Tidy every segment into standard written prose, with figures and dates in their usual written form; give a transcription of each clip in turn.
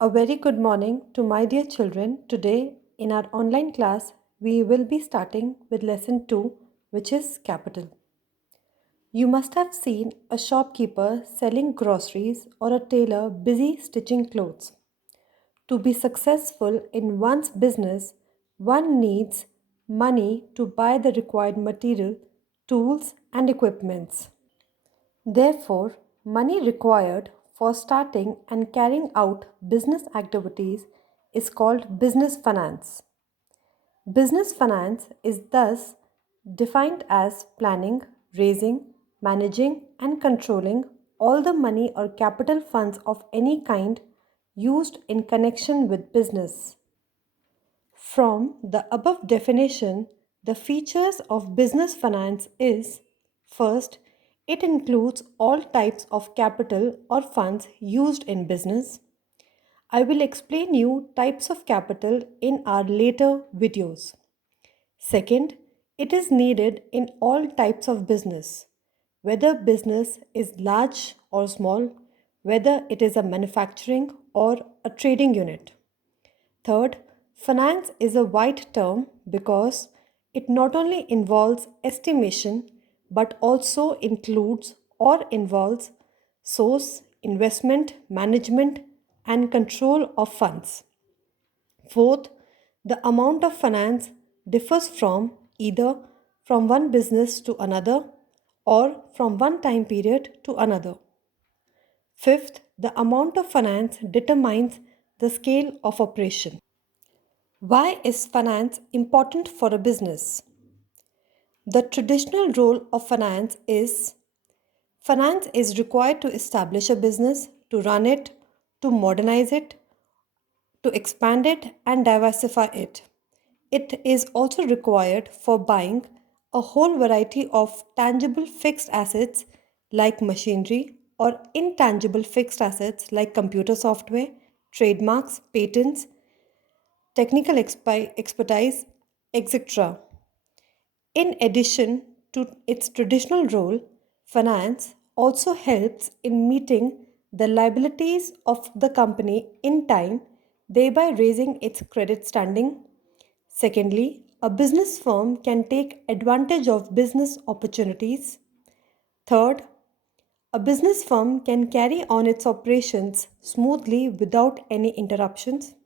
A very good morning to my dear children. Today, in our online class, we will be starting with lesson 2, which is capital. You must have seen a shopkeeper selling groceries or a tailor busy stitching clothes. To be successful in one's business, one needs money to buy the required material, tools, and equipments. Therefore, money required for starting and carrying out business activities is called business finance. Business finance is thus defined as planning, raising, managing, and controlling all the money or capital funds of any kind used in connection with business. From the above definition, the features of business finance is first, it includes all types of capital or funds used in business. I will explain you types of capital in our later videos. Second, it is needed in all types of business, whether business is large or small, whether it is a manufacturing or a trading unit. Third, finance is a wide term because it not only involves estimation but also includes or involves source, investment, management, and control of funds. Fourth, the amount of finance differs from either from one business to another or from one time period to another. Fifth, the amount of finance determines the scale of operation. Why is finance important for a business? The traditional role of finance is required to establish a business, to run it, to modernize it, to expand it and diversify it. It is also required for buying a whole variety of tangible fixed assets like machinery or intangible fixed assets like computer software, trademarks, patents, technical expertise, etc. In addition to its traditional role, finance also helps in meeting the liabilities of the company in time, thereby raising its credit standing. Secondly, a business firm can take advantage of business opportunities. Third, a business firm can carry on its operations smoothly without any interruptions.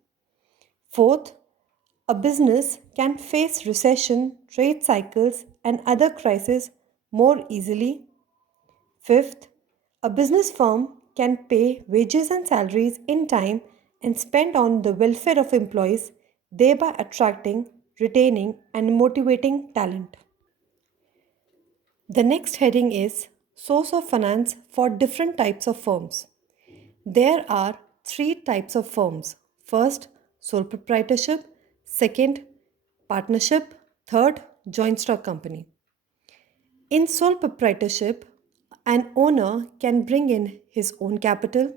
Fourth, a business can face recession, trade cycles, and other crises more easily. Fifth, a business firm can pay wages and salaries in time and spend on the welfare of employees, thereby attracting, retaining, and motivating talent. The next heading is Source of Finance for different types of firms. There are three types of firms. First, sole proprietorship. Second, partnership. Third, joint stock company. In sole proprietorship, an owner can bring in his own capital.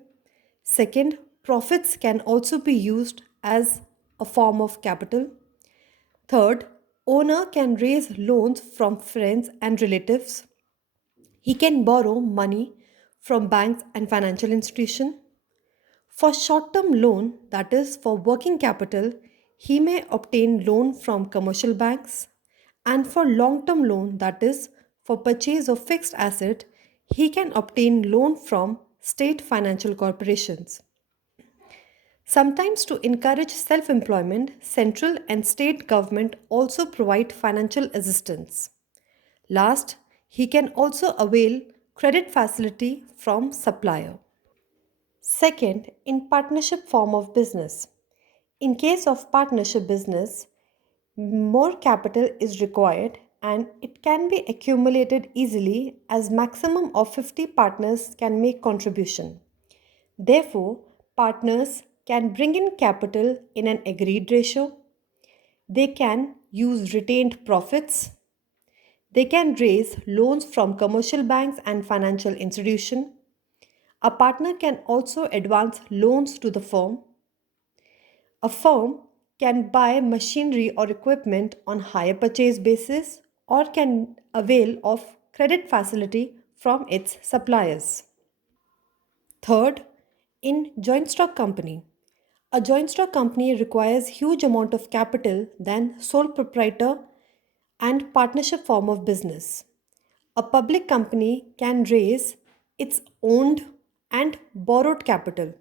Second, profits can also be used as a form of capital. Third, owner can raise loans from friends and relatives. He can borrow money from banks and financial institutions. For short term loan, that is for working capital, he may obtain loan from commercial banks, and for long term loan, that is for purchase of fixed asset, he can obtain loan from state financial corporations. Sometimes to encourage self-employment, central and state government also provide financial assistance. Last, he can also avail credit facility from supplier. Second, in partnership form of business. In case of partnership business, more capital is required and it can be accumulated easily as maximum of 50 partners can make contribution. Therefore, partners can bring in capital in an agreed ratio. They can use retained profits. They can raise loans from commercial banks and financial institutions. A partner can also advance loans to the firm. A firm can buy machinery or equipment on hire purchase basis or can avail of credit facility from its suppliers. Third, in joint stock company, A joint stock company requires huge amount of capital than sole proprietor and partnership form of business. A public company can raise its owned and borrowed capital.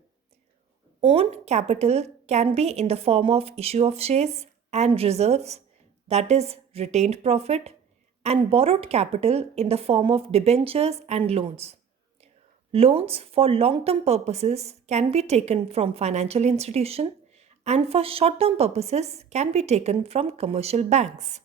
Owned capital can be in the form of issue of shares and reserves, that is, retained profit, and borrowed capital in the form of debentures and loans. Loans for long term purposes can be taken from financial institution and for short term purposes can be taken from commercial banks.